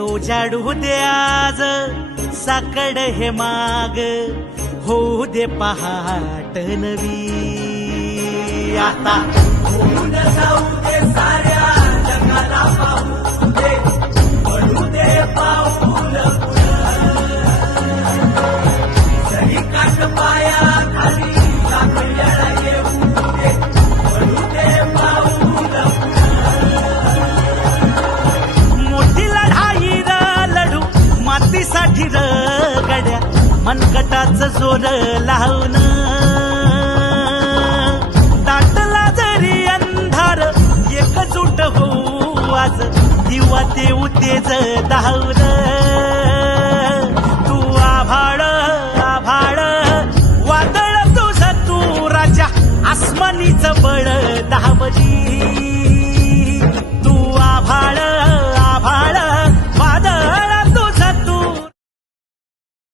उजाडू दे आज साकड हे माग, होऊ दे पहाट नवी. आता होऊन जाऊ दे साऱ्या जगाला पाहू दे, पडू दे पाऊल जरी काट पाया खाली सापडल्याला येऊ दे, पडू दे पाऊल. मोठी लढाई र लढू मातीसाठी र गड्या, मनगटाच जोर लावून. दाटला जरी अंधार एकजूट होऊ आज, दिवा देऊ तेज धावून. तू आभाळ आभाळ वादळ तुझ तू राजा, आसमानीच बळ धावली.